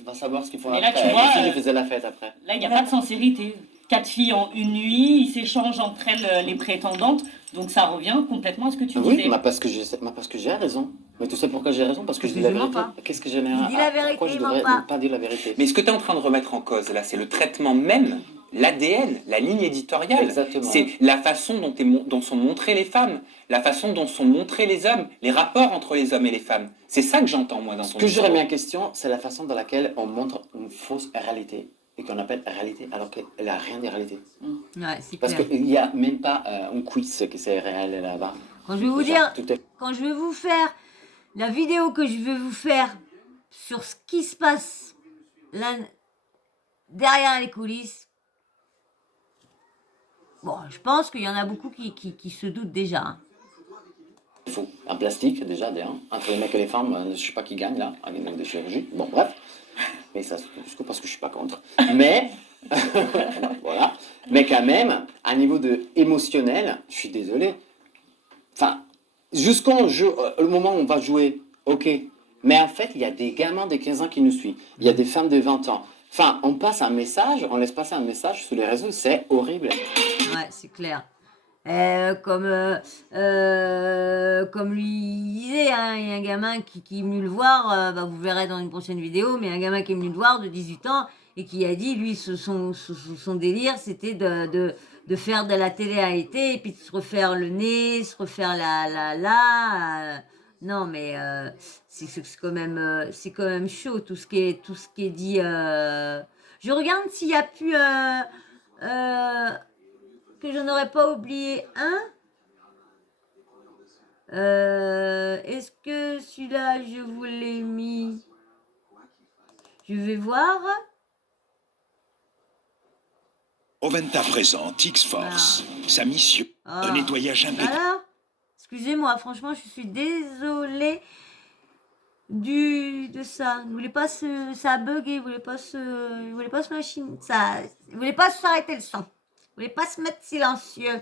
on va savoir ce qu'ils font Mais là, après. tu vois, Moi aussi, je faisais la fête après. Là, il n'y a pas de sincérité. 4 filles en une nuit, ils s'échangent entre elles les prétendantes, donc ça revient complètement à ce que tu Oui, disais. mais parce que j'ai raison. Mais tu sais pourquoi j'ai raison? Parce que je dis la Parce que je vérité. mens pas. Qu'est-ce que j'ai Il dit la vérité, Pourquoi je il ment devrais pas. ne pas dire la vérité? Mais ce que tu es en train de remettre en cause là, c'est le traitement même, l'ADN, la ligne éditoriale. Exactement. C'est la façon dont sont montrées les femmes, la façon dont sont montrés les hommes, les rapports entre les hommes et les femmes. C'est ça que j'entends moi dans Ce ton que j'aurais discours. mis en question, c'est la façon dans laquelle on montre une fausse réalité. Et qu'on appelle réalité, alors qu'elle n'a rien de réalité. Ouais, c'est Parce clair. qu'il n'y a même pas un quiz que c'est réel là-bas. Quand je vais vous Genre, dire, tout est- quand je vais vous faire la vidéo que je vais vous faire sur ce qui se passe là, derrière les coulisses, bon, je pense qu'il y en a beaucoup qui se doutent déjà, hein. faux. En plastique, déjà, d'ailleurs. Entre les mecs et les femmes, je ne sais pas qui gagne là, avec les mecs de chirurgie. Bon, bref. Mais ça, c'est juste parce que je ne suis pas contre. Mais, voilà. Mais quand même, à niveau de émotionnel, je suis désolé. Enfin, le moment où on va jouer, ok. Mais en fait, il y a des gamins de 15 ans qui nous suivent. Il y a des femmes de 20 ans. Enfin, on passe un message, on laisse passer un message sur les réseaux, c'est horrible. Ouais, c'est clair. Comme lui disait, hein, il y a un gamin qui est venu le voir, bah, vous verrez dans une prochaine vidéo, mais un gamin qui est venu le voir de 18 ans et qui a dit, lui, son délire, c'était de faire de la télé-réalité et puis de se refaire le nez, se refaire non, mais c'est quand même chaud tout ce qui est dit. Je regarde s'il y a plus que je n'aurais pas oublié un. Est-ce que celui-là, je vous l'ai mis? Je vais voir. Oventa présente X-Force. Sa mission, un nettoyage impeccable. Voilà. Excusez-moi, franchement, je suis désolée de ça. Vous voulez pas ça a bugué, vous voulez pas se machine, vous voulez pas s'arrêter le son. Vous voulez pas se mettre silencieux.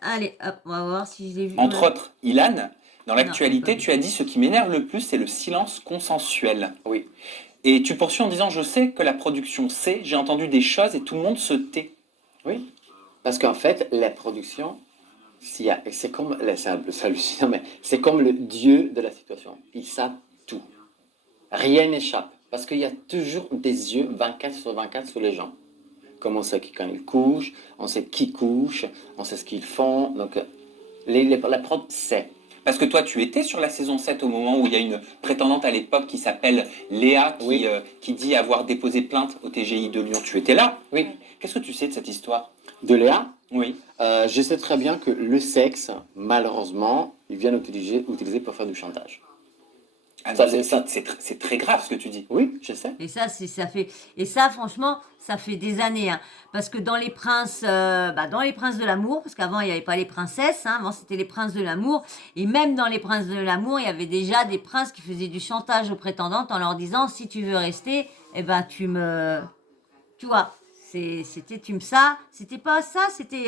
Allez, hop, on va voir si je l'ai vu. Entre autres, Ilan, dans Non, l'actualité, pas. tu as dit ce qui m'énerve le plus, c'est le silence consensuel. Oui. Et tu poursuis en disant, je sais que la production sait, j'ai entendu des choses et tout le monde se tait. Oui. Parce qu'en fait, la production, c'est comme, c'est hallucinant, mais c'est comme le dieu de la situation. Ils savent tout. Rien n'échappe. Parce qu'il y a toujours des yeux 24/24 sur les gens. Comme on sait quand ils couchent, on sait qui couche, on sait ce qu'ils font. Donc, la prod sait. Parce que toi, tu étais sur la saison 7 au moment où il y a une prétendante à l'époque qui s'appelle Léa qui dit avoir déposé plainte au TGI de Lyon. Tu étais là? Oui. Qu'est-ce que tu sais de cette histoire? De Léa, Oui. je sais très bien que le sexe, malheureusement, ils viennent utiliser pour faire du chantage. Ah, Ça, non, c'est ça. c'est très grave ce que tu dis. Oui, je sais. Et ça, franchement, ça fait des années. Hein. Parce que dans les princes de l'amour, parce qu'avant, il n'y avait pas les princesses, hein, avant, c'était les princes de l'amour. Et même dans les princes de l'amour, il y avait déjà des princes qui faisaient du chantage aux prétendantes en leur disant, si tu veux rester, eh ben, tu vois, c'était pas ça, c'était...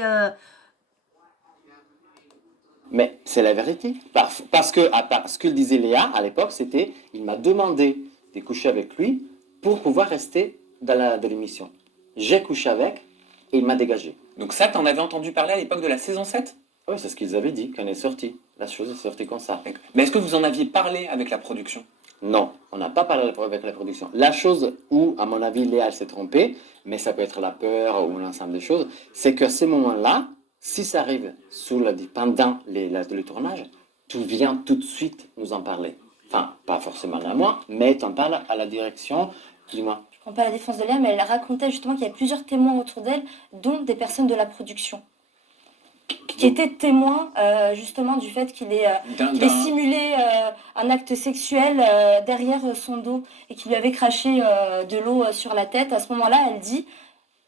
Mais c'est la vérité. Parce que ce que disait Léa à l'époque, c'était il m'a demandé de coucher avec lui pour pouvoir rester dans l'émission. J'ai couché avec et il m'a dégagé. Donc ça, t'en avais entendu parler à l'époque de la saison 7? Oui, c'est ce qu'ils avaient dit quand elle est sortie. La chose est sortie comme ça. Mais est-ce que vous en aviez parlé avec la production? Non, on n'a pas parlé avec la production. La chose où, à mon avis, Léa elle s'est trompée, mais ça peut être la peur ou l'ensemble des choses, c'est qu'à ce moment-là, si ça arrive pendant le tournage, tu viens tout de suite nous en parler. Enfin, pas forcément à moi, mais tu en parles à la direction. Dis-moi. Je ne prends pas la défense de Léa, mais elle racontait justement qu'il y a plusieurs témoins autour d'elle, dont des personnes de la production, qui étaient témoins justement du fait qu'il ait simulé un acte sexuel derrière son dos et qu'il lui avait craché de l'eau sur la tête. À ce moment-là, elle dit...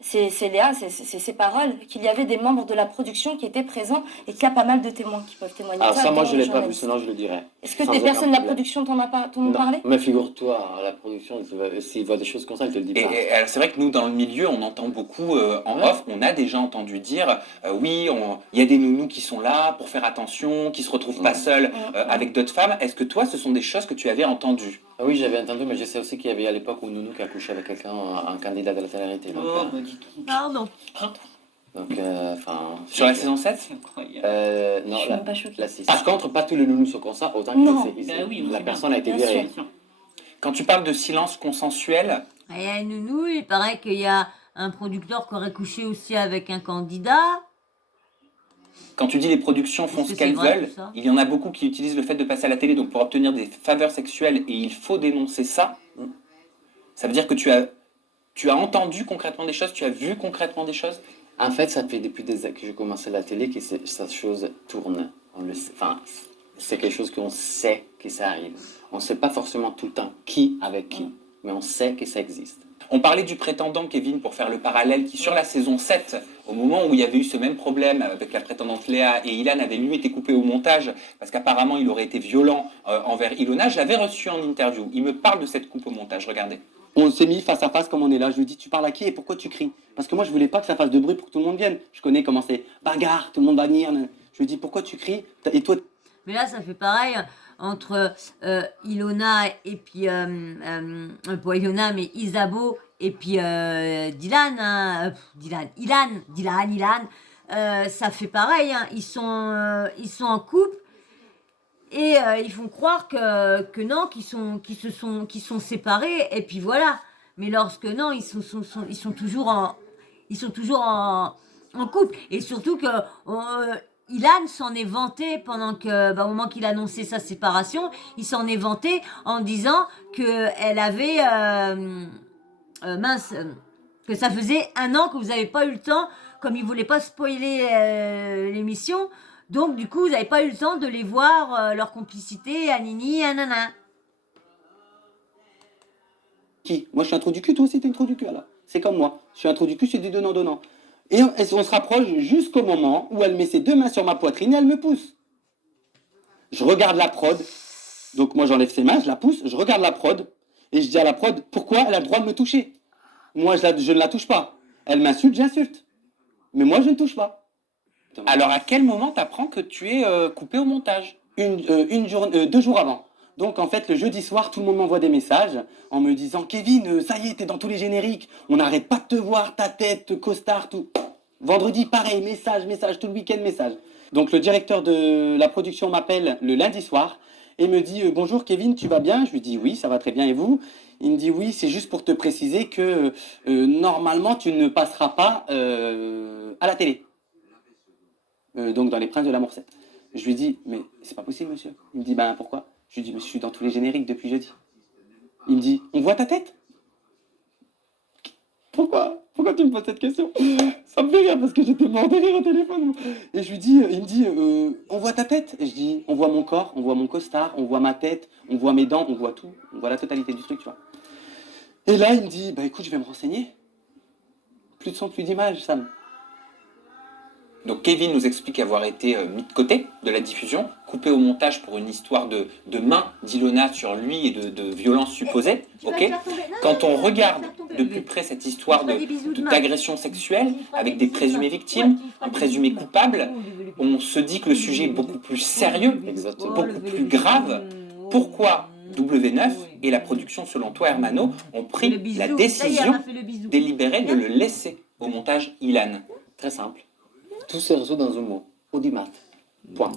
C'est Léa, c'est ses paroles, qu'il y avait des membres de la production qui étaient présents et qu'il y a pas mal de témoins qui peuvent témoigner. Alors ça, moi, je ne l'ai pas vu, sinon je le dirais. Est-ce que des personnes de la production t'en ont parlé? Mais figure-toi, la production, s'ils voient des choses comme ça, ils ne te le disent pas. Et alors c'est vrai que nous, dans le milieu, on entend beaucoup en off, on a déjà entendu dire, oui, il y a des nounous qui sont là pour faire attention, qui se retrouvent pas seuls avec d'autres femmes. Est-ce que toi, ce sont des choses que tu avais entendues? Ah oui, j'avais entendu, mais je sais aussi qu'il y avait à l'époque où Nounou qui a couché avec quelqu'un, un candidat de la télé-réalité. Pardon. Donc, sur la saison 7? Non, Je suis même pas choquée. la 6. Par contre, pas tous les nounous sont comme ça, autant que la personne a été virée. Quand tu parles de silence consensuel... Il y a une nounou, il paraît qu'il y a un producteur qui aurait couché aussi avec un candidat. Quand tu dis les productions font ce qu'elles veulent, il y en a beaucoup qui utilisent le fait de passer à la télé donc pour obtenir des faveurs sexuelles et il faut dénoncer ça. Ça veut dire que tu as entendu concrètement des choses, tu as vu concrètement des choses? En fait, ça fait depuis des années que j'ai commencé la télé que cette chose tourne. C'est quelque chose qu'on sait que ça arrive. On ne sait pas forcément tout le temps qui avec qui, mais on sait que ça existe. On parlait du prétendant Kevin pour faire le parallèle qui sur la saison 7, au moment où il y avait eu ce même problème avec la prétendante Léa et Ilan avait lui été coupé au montage parce qu'apparemment il aurait été violent envers Ilona, je l'avais reçu en interview. Il me parle de cette coupe au montage, regardez. On s'est mis face à face comme on est là. Je lui dis, tu parles à qui et pourquoi tu cries? Parce que moi, je voulais pas que ça fasse de bruit pour que tout le monde vienne. Je connais comment c'est bagarre, tout le monde va venir. Je lui dis, pourquoi tu cries? Et toi? Mais là, ça fait pareil entre Ilona et puis pas Ilona, mais Isabeau et puis Dylan, hein, Ilan. Ça fait pareil. Hein, ils sont en couple. Et ils font croire que non, qu'ils sont séparés, et puis voilà. Mais lorsque non, ils sont toujours en couple. Et surtout que Ilan s'en est vanté pendant que, au moment qu'il annonçait sa séparation, il s'en est vanté en disant qu'elle avait que ça faisait 1 an que vous n'avez pas eu le temps, comme il voulait pas spoiler l'émission. Donc, du coup, vous n'avez pas eu le temps de les voir, leur complicité, Anini, Anana. Qui? Moi, je suis un trou du cul, toi aussi, t'es un trou du cul, là. C'est comme moi. Je suis un trou du cul, c'est du donnant-donnant. Et on se rapproche jusqu'au moment où elle met ses 2 mains sur ma poitrine et elle me pousse. Je regarde la prod. Donc, moi, j'enlève ses mains, je la pousse, je regarde la prod. Et je dis à la prod, pourquoi elle a le droit de me toucher? Moi, je ne la touche pas. Elle m'insulte, j'insulte. Mais moi, je ne touche pas. Alors, à quel moment t'apprends que tu es coupé au montage? 2 jours avant. Donc, en fait, le jeudi soir, tout le monde m'envoie des messages en me disant « Kevin, ça y est, t'es dans tous les génériques. On n'arrête pas de te voir, ta tête, costard, tout. » Vendredi, pareil, message, tout le week-end, message. Donc, le directeur de la production m'appelle le lundi soir et me dit « Bonjour Kevin, tu vas bien ?» Je lui dis « Oui, ça va très bien, et vous ?» Il me dit « Oui, c'est juste pour te préciser que normalement, tu ne passeras pas à la télé. » Donc dans Les Princes de l'amour 7. Je lui dis, mais c'est pas possible, monsieur. Il me dit, ben pourquoi? Je lui dis, mais je suis dans tous les génériques depuis jeudi. Il me dit, on voit ta tête? Pourquoi tu me poses cette question? Ça me fait rire parce que j'étais mort de rire au téléphone. Et je lui dis, il me dit, on voit ta tête? Et je dis, on voit mon corps, on voit mon costard, on voit ma tête, on voit mes dents, on voit tout. On voit la totalité du truc, tu vois. Et là, il me dit, bah écoute, je vais me renseigner. Plus de son, plus d'image, Sam. Donc Kevin nous explique avoir été mis de côté de la diffusion, coupé au montage pour une histoire de main d'Ilona sur lui et de violence supposée. Ok. Quand on regarde de plus près cette histoire d'agression sexuelle avec des présumées victimes, un présumé coupable, on se dit que le sujet est beaucoup plus sérieux, beaucoup plus grave. Pourquoi W9 et la production, selon toi, Hermano, ont pris la décision délibérée de le laisser au montage Ilan? Très simple. Tout se résout dans un mot. Audimat. Point.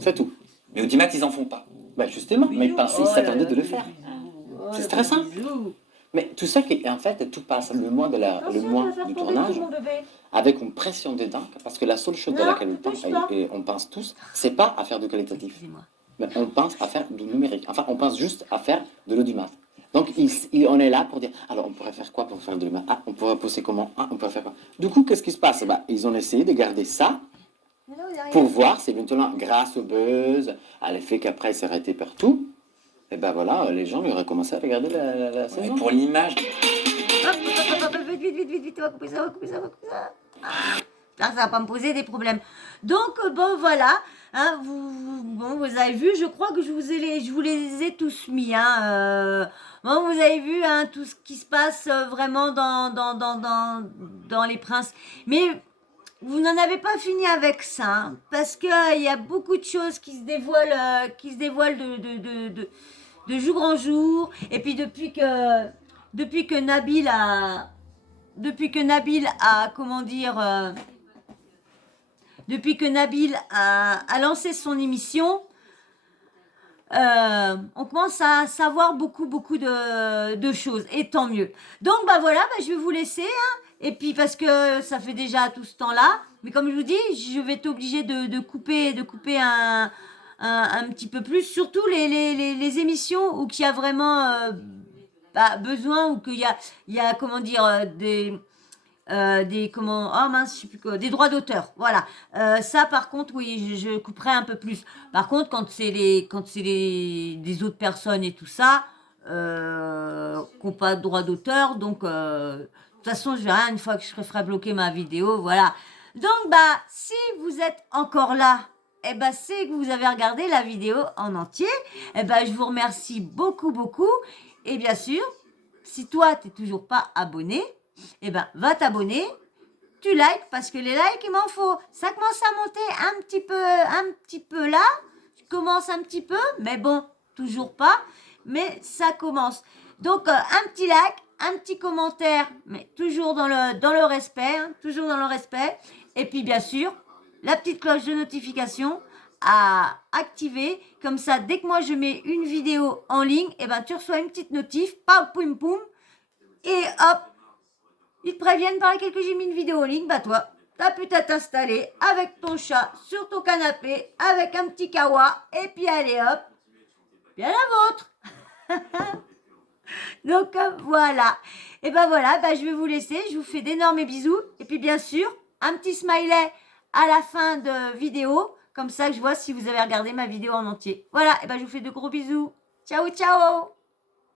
C'est tout. Mais Audimat, ils en font pas. Ben justement, mais ils s'attendaient de le faire. C'est très simple. Mais tout ça, en fait, tout passe le mois du tournage avec une pression dedans, parce que la seule chose de laquelle on pense tous, c'est pas à faire du qualitatif. Mais on pense à faire du numérique. Enfin, on pense juste à faire de l'audimat. Donc, on est là pour dire, alors on pourrait faire quoi pour faire de l'humain? Ah, on pourrait poser comment? Ah, on pourrait faire quoi? Du coup, qu'est-ce qui se passe? Ils ont essayé de garder ça pour voir si maintenant, grâce au buzz, à l'effet qu'après, c'est arrêté partout, et ben voilà, les gens auraient commencé à regarder la saison. Pour l'image. Vite, on va couper ça. Ça va pas me poser des problèmes. Donc, bon, voilà. Hein, vous avez vu, je crois que je vous les ai tous mis. Bon, vous avez vu tout ce qui se passe vraiment dans Les Princes. Mais vous n'en avez pas fini avec ça. Parce qu'il y a beaucoup de choses qui se dévoilent, de jour en jour. Et puis depuis que Nabil a comment dire... Depuis que Nabil a lancé son émission, on commence à savoir beaucoup de choses, et tant mieux. Donc, voilà, je vais vous laisser, et puis parce que ça fait déjà tout ce temps-là, mais comme je vous dis, je vais être obligée de couper un petit peu plus, surtout les émissions où il y a vraiment besoin, ou qu'il y a comment dire, des droits d'auteur, voilà. Ça par contre, oui, je couperai un peu plus. Par contre, quand c'est des autres personnes et tout ça, qui n'ont pas de droit d'auteur, donc de toute façon je verrai une fois que je ferai bloquer ma vidéo, voilà. Donc si vous êtes encore là, c'est que vous avez regardé la vidéo en entier. Je vous remercie beaucoup, et bien sûr, si toi t'es toujours pas abonné, va t'abonner, tu likes, parce que les likes, il m'en faut. Ça commence à monter un petit peu là. Je commence un petit peu, mais bon, toujours pas. Mais ça commence. Donc, un petit like, un petit commentaire, mais toujours dans le respect. Toujours dans le respect. Et puis, bien sûr, la petite cloche de notification à activer. Comme ça, dès que moi, je mets une vidéo en ligne, tu reçois une petite notif. Poum, poum. Et hop. Ils te préviennent par lesquels que j'ai mis une vidéo en ligne, toi, t'as pu t'installer avec ton chat sur ton canapé, avec un petit kawa, et puis allez hop, bien la vôtre. Donc voilà. Et voilà, je vais vous laisser, je vous fais d'énormes bisous, et puis bien sûr, un petit smiley à la fin de vidéo, comme ça que je vois si vous avez regardé ma vidéo en entier. Voilà, je vous fais de gros bisous. Ciao, ciao.